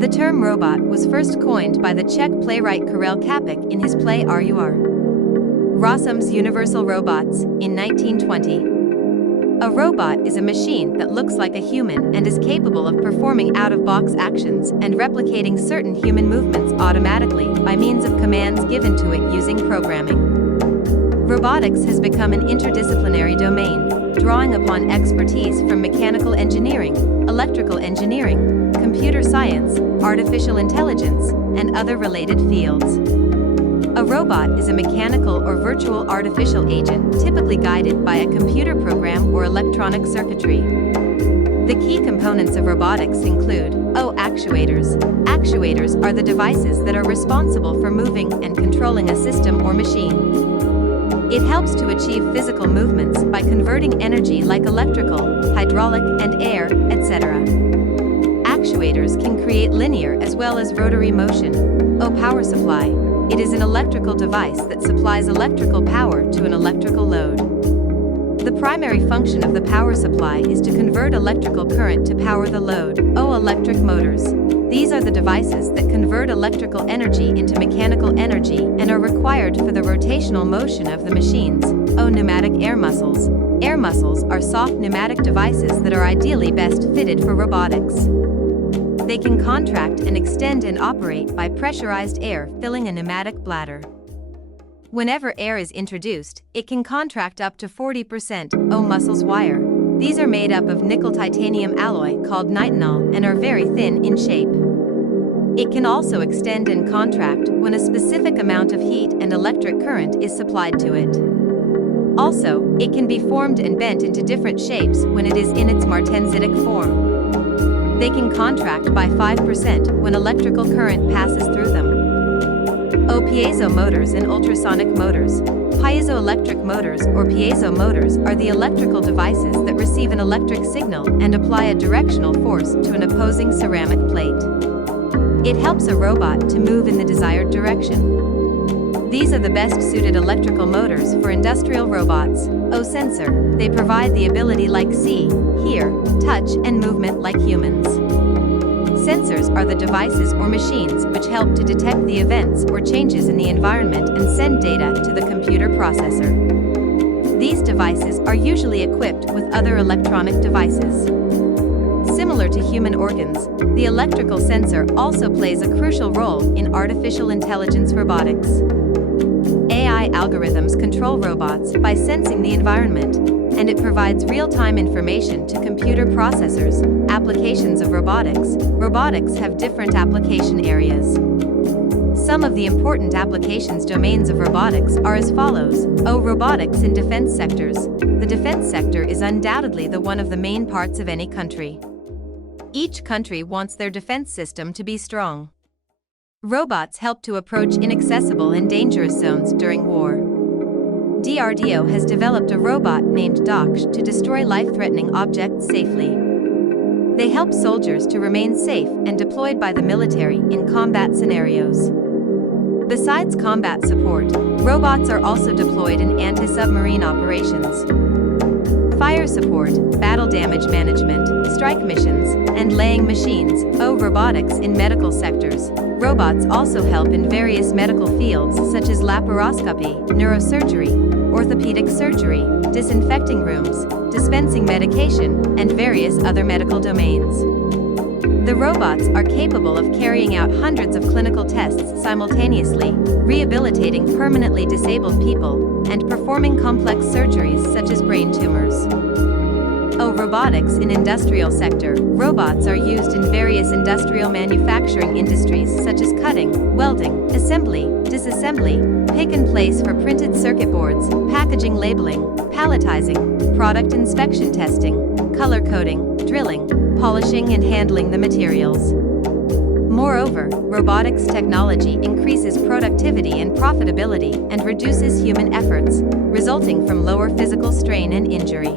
The term robot was first coined by the Czech playwright Karel Čapek in his play RUR. Rossum's Universal Robots, in 1920. A robot is a machine that looks like a human and is capable of performing out-of-box actions and replicating certain human movements automatically by means of commands given to it using programming. Robotics has become an interdisciplinary domain, drawing upon expertise from mechanical engineering, electrical engineering, computer science, artificial intelligence, and other related fields. A robot is a mechanical or virtual artificial agent typically guided by a computer program or electronic circuitry. The key components of robotics include actuators. Actuators are the devices that are responsible for moving and controlling a system or machine. It helps to achieve physical movements by converting energy like electrical, hydraulic, and air, etc. Actuators can create linear as well as rotary motion. Power supply. It is an electrical device that supplies electrical power to an electrical load. The primary function of the power supply is to convert electrical current to power the load. Electric motors. These are the devices that convert electrical energy into mechanical energy and are required for the rotational motion of the machines. Pneumatic air muscles. Air muscles are soft pneumatic devices that are ideally best fitted for robotics. They can contract and extend and operate by pressurized air filling a pneumatic bladder. Whenever air is introduced, it can contract up to 40%. Muscles wire. These are made up of nickel-titanium alloy called nitinol and are very thin in shape. It can also extend and contract when a specific amount of heat and electric current is supplied to it. Also, it can be formed and bent into different shapes when it is in its martensitic form. They can contract by 5% when electrical current passes through them. Piezo motors and ultrasonic motors. Piezoelectric motors or piezo motors are the electrical devices that receive an electric signal and apply a directional force to an opposing ceramic plate. It helps a robot to move in the desired direction. These are the best suited electrical motors for industrial robots. Sensor. They provide the ability like see, hear, touch, and movement like humans. Sensors are the devices or machines which help to detect the events or changes in the environment and send data to the computer processor. These devices are usually equipped with other electronic devices. Similar to human organs, the electrical sensor also plays a crucial role in artificial intelligence robotics. AI algorithms control robots by sensing the environment, and it provides real-time information to computer processors. Applications of robotics. Robotics have different application areas. Some of the important applications domains of robotics are as follows. Robotics in defense sectors. The defense sector is undoubtedly the one of the main parts of any country. Each country wants their defense system to be strong. Robots help to approach inaccessible and dangerous zones during war. DRDO has developed a robot named Doksh to destroy life-threatening objects safely. They help soldiers to remain safe and deployed by the military in combat scenarios. Besides combat support, robots are also deployed in anti-submarine operations, fire support, battle damage management, strike missions, and laying machines. Robotics in medical sectors. Robots also help in various medical fields such as laparoscopy, neurosurgery, orthopedic surgery, disinfecting rooms, dispensing medication, and various other medical domains. The robots are capable of carrying out hundreds of clinical tests simultaneously, rehabilitating permanently disabled people, and performing complex surgeries such as brain tumors. Robotics in industrial sector. Robots are used in various industrial manufacturing industries such as cutting, welding, assembly, disassembly, pick and place for printed circuit boards, packaging labeling, palletizing, product inspection testing, color coding, drilling, polishing and handling the materials. Moreover, robotics technology increases productivity and profitability and reduces human efforts, resulting from lower physical strain and injury.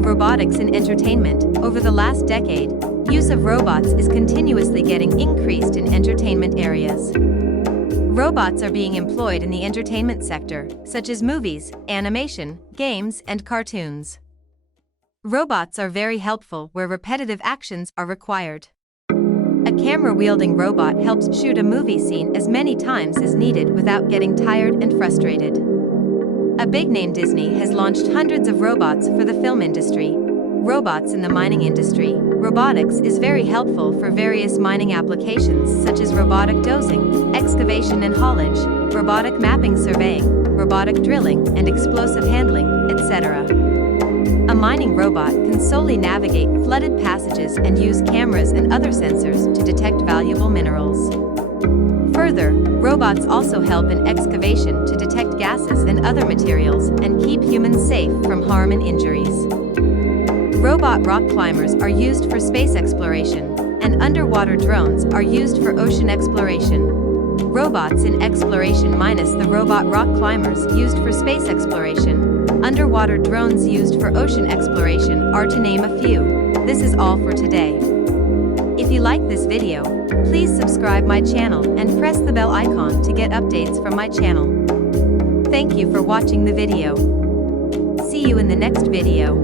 Robotics in entertainment. Over the last decade, use of robots is continuously getting increased in entertainment areas. Robots are being employed in the entertainment sector, such as movies, animation, games, and cartoons. Robots are very helpful where repetitive actions are required. A camera-wielding robot helps shoot a movie scene as many times as needed without getting tired and frustrated. A big name, Disney, has launched hundreds of robots for the film industry. Robots in the mining industry. Robotics is very helpful for various mining applications such as robotic dozing, excavation and haulage, robotic mapping surveying, robotic drilling and explosive handling, etc. A mining robot can solely navigate flooded passages and use cameras and other sensors to detect valuable minerals. Further, robots also help in excavation to detect gases and other materials and keep humans safe from harm and injuries. Robot rock climbers are used for space exploration, and underwater drones are used for ocean exploration. Robots in exploration minus the robot rock climbers used for space exploration, underwater drones used for ocean exploration are to name a few. This is all for today. If you like this video, please subscribe my channel and press the bell icon to get updates from my channel. Thank you for watching the video. See you in the next video.